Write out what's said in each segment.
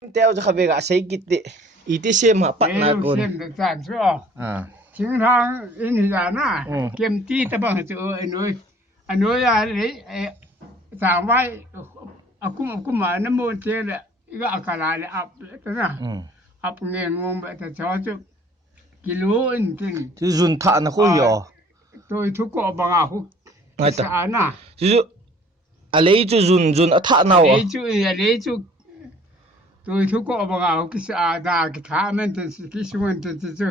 Teo cho khave ga sei kit de iti sem ha pat na kon sem de tan so chính thang in ra na kem ti ta bang chu anoi ya le sa vai akum na mo te le ga akala le ap ta na ap nge ngom ba ta cho chu kilo in tin chu zun tha na ko yo tôi thu ko bang a hu ngai ta sa na chu a lei chu zun a tha na wa le chu tôi thu ko bang a hu ki sa da ki tha men tin ki suan tin chu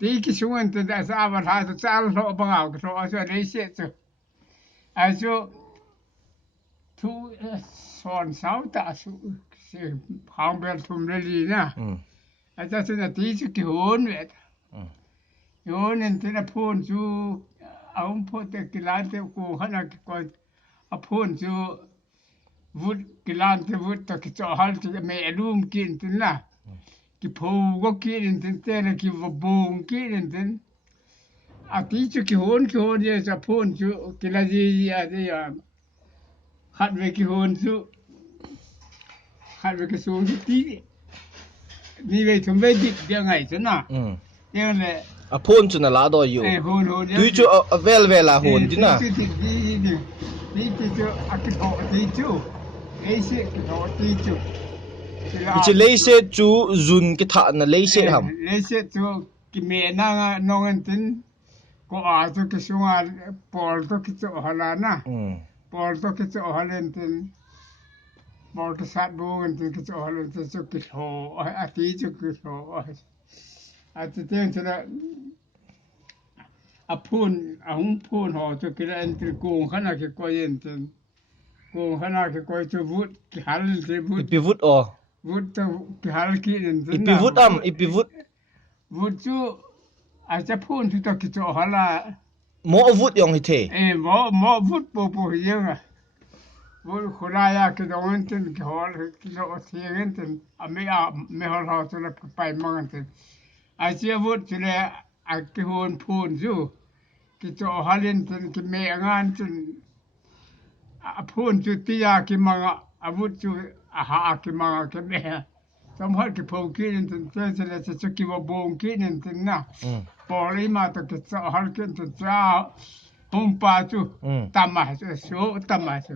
đi cái số anh ta sao mà thay tôi sao lo bằng ảo cái số cho đấy sẽ chứ ai cho thu son sáu ta số hàng bên thùng đây gì nè ai cho nên là tí chứ cái hồn vậy hồn nên thế là phun chú ông phun cái lan theo cô hắn là cái phun chú vút cái lan theo vút cái chỗ hắn thì mẹ luôn kiên thế là cái phô có kiên thế là cái bông kiên thế à tí chú cái hồn vậy cho phun chú cái là gì vậy à hát về cái hồn chú hát về cái số tí như vậy chúng bây giờ ngày thế nào thế là a phun chu na la do yo tu chu a vel la hon chứ na tí chú a cái bộ tí chú ấy sẽ nó tí chú chỉ lấy xe chú zun cái thà na lấy xe ham lấy xe chú cái mẹ na nong anh tin có à chú cái số à Paul tó cái chỗ hala na Paul tó cái chỗ hala tin Paul cái sát bố anh tin cái chỗ hala tin chú cái số à tí chú cái số à tí tiếng chú là à phun à không phun họ chú cái là anh tin cuồng khá là cái coi anh tin cuồng khá là cái coi chú vút cái hal cái vút ipi vút o vút chú cái hal kia anh tin ipi vút vút chú à cha phun chú ta cái chỗ hala mo vút yong hi the mo vút bộ bộ hiền à vút khulaya cái đó anh tin cái hol cái chỗ thiêng anh tin à mấy hol họ chú là phải mang anh tin à cha vút chú là à cái hồn phun chú cái chỗ hal anh tin cái mẹ anh tin à phun chú tia cái mang à vút chú à ha cái mang cái mẹ trong hết cái phun kia anh tin thế là chú cái bông kia anh tin na bỏ lấy mà cái chỗ hal kia tin cha hôm qua chú tầm mà số tầm mà số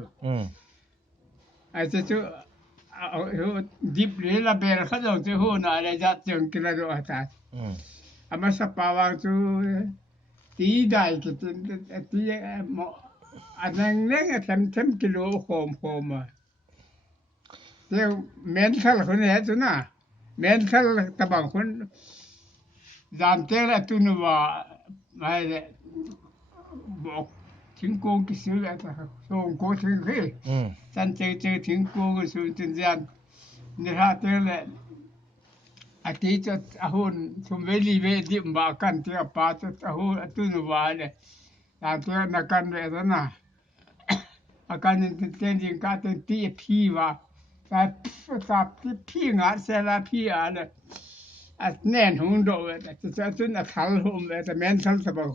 ai chú dịp lấy là bè khát rồi chú hôn ở đây ra trường kia rồi ta mà sắp vào chú tí đại cái tí mà anh đang lấy thêm kilo khom mà theo mentalคนนี้chú na mental tập bằngคนgiảm thế là tu nu vào nàyบอกถึงกูกิสุแล้วแต่ส่งกูถึงที่ฉันเจอถึงกูก็สุดจนยันนี่ฮะเจอเลยอาทิตย์จะอาหุนชมเวลีเวดิมบากันเที่ยวป่าจะอาหุนตุนวาเลยแต่เที่ยวนักการเวทนะอาการนี้เต้นยิงการเต้นตีพี่ว่าแต่พี่งานเสร็จพี่อะไรแน่นหุ่นโดดจะจนทัลหุ่นแต่แมนทัลสบาย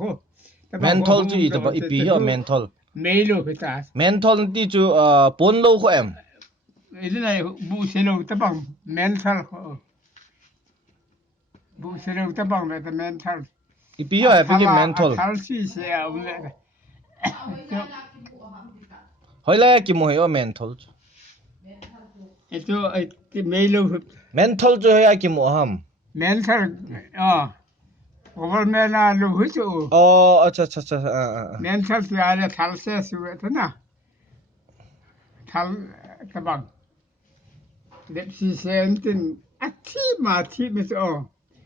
mental chu i ta ipi yo mental melo cái ta mental ti chu pon lo ko em cái này bu xe lâu ta bằng mental bu xe lâu ta bằng là mental ipi yo ha fi mental thal si xe ông này hoi la ki mo yo mental itu cái melo mental chu ya ki mo ham mental over me na lu hu chu acha mental thì ai là thal xe su thế na thal ta bằng đẹp si xe tin mà cho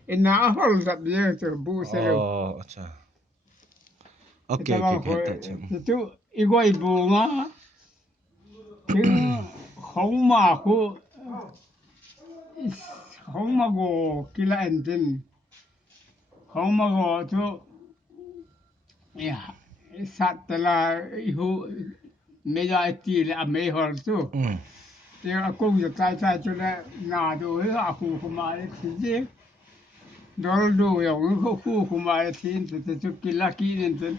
in na hol that dia cho bu xe lâu acha okay itu igoi bu nga ting hong ma khu hong ma go kila entin hong ma go cho ya sat la ihu me ja ti la me hol tu thì akuจะใจจนน่าดูให้อาคูคุมาเลยทีเดียวดูอย่างคู่คุมาเลยทีแต่จะกินละกินนั่น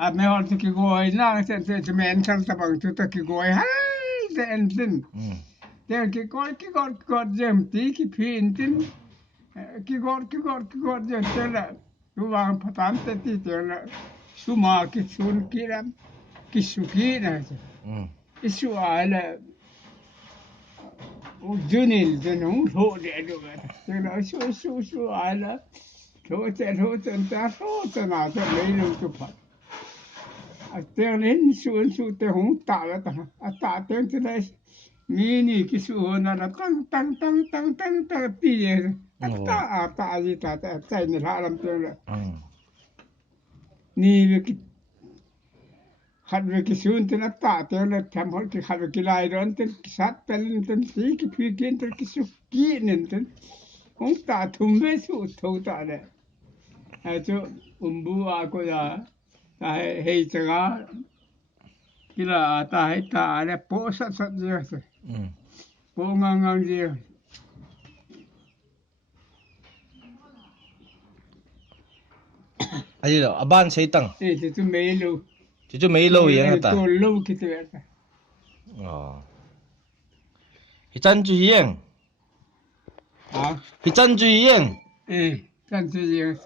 อ่ะไม่ว่าจะกินกล้วยนั่งจะแมนชั้นตะบังจะกินกล้วยให้แต่อันนั้น Thế cái gót dầm tí cái phiền tin cái gót dầm thế là tu vàng phát tán thế thế là su mà cái sun kia lắm cái su kia này cái su ai là Junin dân hùng thổ để được thế là su ai là thổ tên ta thổ tên nào tên lấy luôn chụp phật tên lên su tên hùng tạ là tạ tên thế này Mini kisu na na tang pi ta gì ta chạy ni la lam tiền ni về cái hạt về cái xuân tên ta tiền là tham hỏi cái hạt về cái lai đó tên sát tên tên tí cái phi kiến tên cái su kỹ nên tên không ta thùng về su thâu ta đấy hay cho bu à cô ya ta hay chả cái là ta hay ta đấy po sát gì vậy po ngang gì Ai lo aban sei tang. Itu melu. Chu mei lo yang ta. Itu lo kita kata. Hi chan chu yang. Hi chan chu yang. Chan chu yang.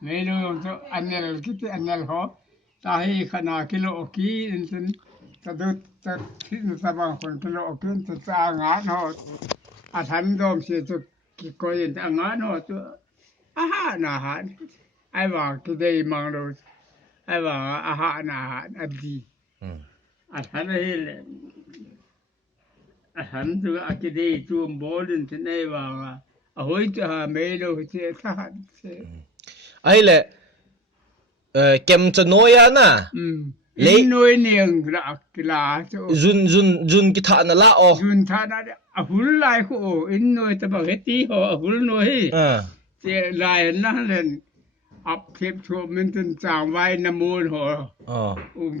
Melu untuk anel kita anel ho. Tahi kana kilo oki inten tadut tad sabang kon kilo oki inten sangat ho. Athan dom si tu kikoy inten angan ho tu. Na ha. Ai vào cái đây mang rồi ai vào hạ anh gì hắn ấy hắn từ cái đây chuông bố lên trên đây vào hồi cho mấy đâu thì khác ai lệ kem cho nói na lấy nuôi niềng là Jun cái thằng là o Jun thằng đó hul lại khổ in nuôi ta bảo hết tí họ hul nuôi thì lại nó lên ấp thiệp chùa mình tin chàng vai nam môn họ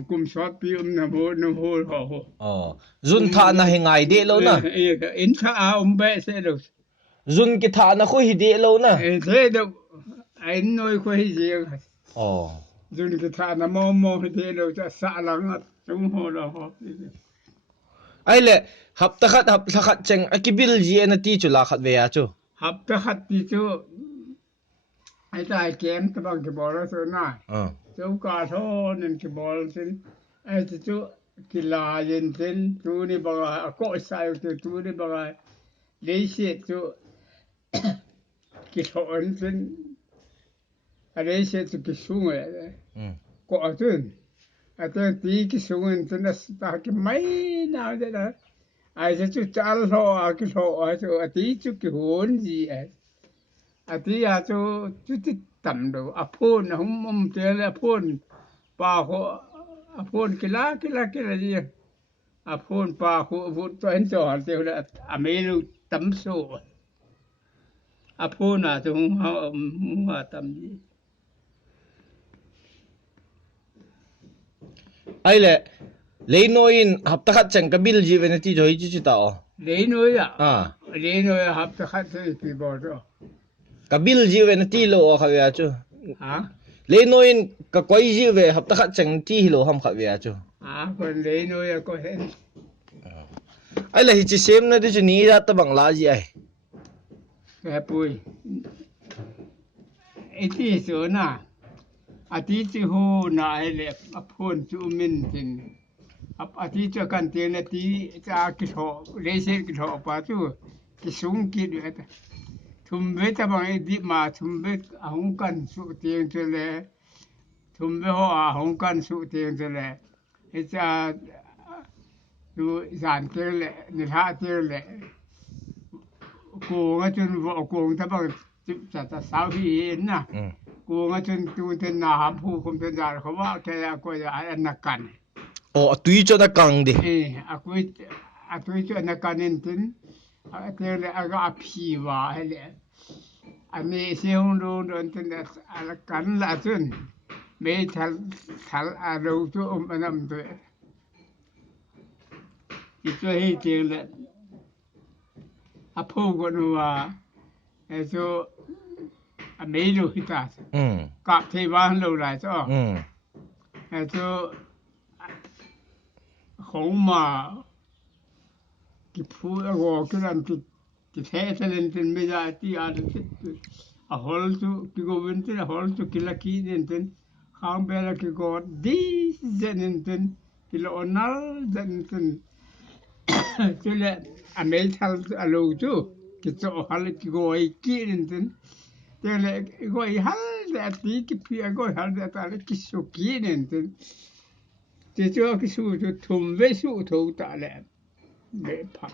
cùng xót pi nam môn họ Jun thà na hình ai đế lâu na in thà bé sẽ được Jun cái thà na khôi hi đế lâu na thế được anh nói khôi gì Jun cái thà na mò hi đế lâu cho xa lắm chúng họ là họ ai lệ hấp ta khát chăng cái bill gì anh ti chu la khát về à chu hấp ta khát ti chu ai ta kém ta bằng cái bò đó thôi nè chú cả thôi nên cái bò xin ai thì chú cái là dân xin chú đi bằng cội sai thì chú đi bằng lấy xe chú cái thôn xin lấy xe chú cái súng ấy cội xin tôi tí cái súng ấy xin là cái máy nào vậy đó ai thì chú chal ho cái thọ chú tí chú cái hồn gì ấy tí chú tầm đồ phun không chơi phun pa ho phun cái gì phun pa ho phun cho anh cho tiêu là mấy lu tắm số phun chú không tầm gì ai lệ lấy nói in hấp ta khát chăng cái bill gì về này ti rồi chứ tao lấy nói lấy nói hấp ta khát thì bị bỏ rồi cái bill gì về nó ti lo khá về chứ lấy nói cái quay gì về hấp tắc chẳng ti lo ham khá về chứ còn lấy nói có hết ai là chỉ xem nó đi chứ ní ra ta bằng lá gì ai cái bùi ấy tí số na tí chứ hồ na ấy lệ phun chú mình tin tí cho cần tiền là tí cha cái thọ lấy xe cái thọ pa chú cái súng kia được thùng bếp ta bằng đi mà thùng bếp không cần số tiền cho lẽ thùng bếp họ không cần số tiền cho lẽ hết cha rồi giảm tiền lẽ người ta tiền lẽ cô ngay trên vợ cô ta bằng chả ta sao hi na cô ngay trên tu trên nào hàm phu không trên nào không có cái cô là anh là cần tùy cho nó cần đi tùy cho nó cần nên tin tiền lẽ aga phi vào hay lẽ anh ấy xem luôn rồi thì là cắn là chân mấy thằng đầu cho anh làm thôi ít thôi thì là phụ của nó cho mấy đứa hít ta cặp thì vang lâu lại cho không mà cái phụ ở cái làm cái thế thế lên trên bây giờ thì ở đây à hol tu cái government là hol tu cái là kỹ nên tên không biết là cái god đi nên tên cái là onal nên tên cho nên anh ấy thal alo tu cái chỗ hal cái gọi kỹ nên tên cho nên gọi hal để tí cái phía gọi hal để ta cái số kỹ nên tên thì cho cái số thùng với số thầu ta lại để phá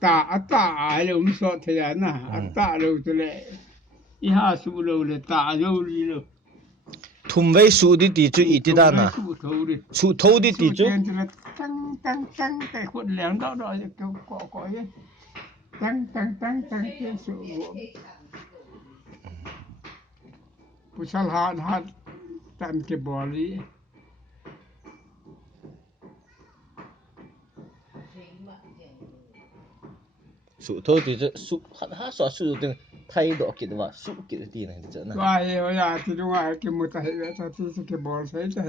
ta lo um so thaya na ta lo tule I ha su lo le ta lo li lo thum vei su đi tí chú ý tí đa na su thâu đi tí chú tăng tăng tăng cái khuôn lẻng đó đó cái cọ ấy tăng tăng tăng tăng cái sự pusal hat tan cái bò li su thâu tí chú su ha so su tiếng thay độ kỹ đó su kỹ tí này chứ na vậy vậy thì đúng là cái một cái cái bò thấy cái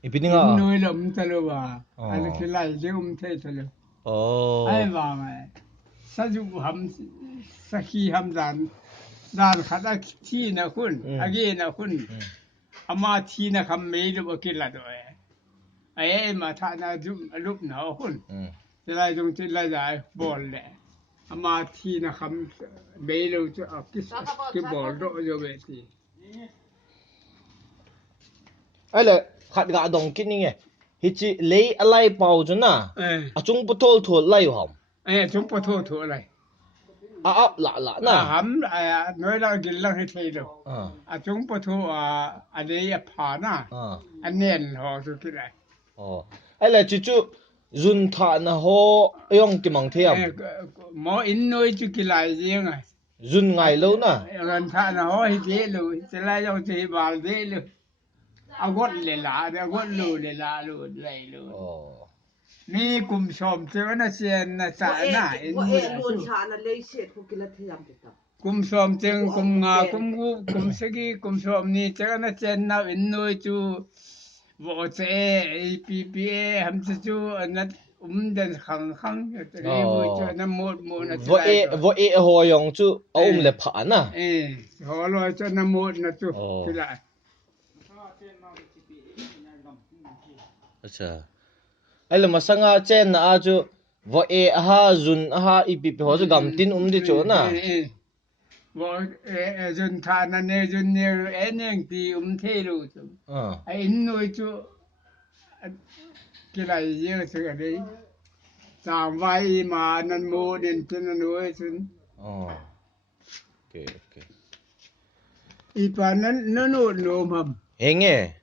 ipi in nga nuôi lắm ta lo ba anh cái lại chứ thấy ta lo ai vào mà sa ju sa khi dan khada thi na kun age na kun ama thi na kham me lo ke la do ai mà tha na ju lúc nào kun te lai jong te lai dai bol le ama thi na kham me lo chu cái bol do jo be ti ai là khát gà đồng kinh nghe hít chỉ lấy alai bao chứ na à chúng bắt thol thol lai hòm chúng bắt thô thô lại lạ na hầm nói là cái lăng hay đâu chúng bắt thô ở đây phá na anh nên họ rồi cái này ai là chú zun thà na ho yong cái mang thiam mỗi in nói chú cái lại riêng zun ngày lâu na gần thà na ho hay thế luôn thế là trong thế bà thế luôn quất lên lá quất lù lên lá lù lại luôn mi cùng xóm chứ nó xem nó xả na cùng xóm chứ cùng ngà cùng gu cùng segi cùng xóm ni chứ nó xem nó in nuôi chú vợ trẻ PPA hầm chú nó đến khăng khăng cái vui cho nó một nó vợ ho yong chú lệ phá na họ lo cho nó một nó chú cái lại acha ai là mà sang chen na chú vợ ha zun ha ipp ho chú gam tin đi chỗ na vợ zun thà na ne zun ne anh thì thế rồi chú anh nuôi chú cái này giờ sự ở đây giảm vay mà nên mua đến trên nó nuôi chú ok ít và nó nốt nôm hầm nghe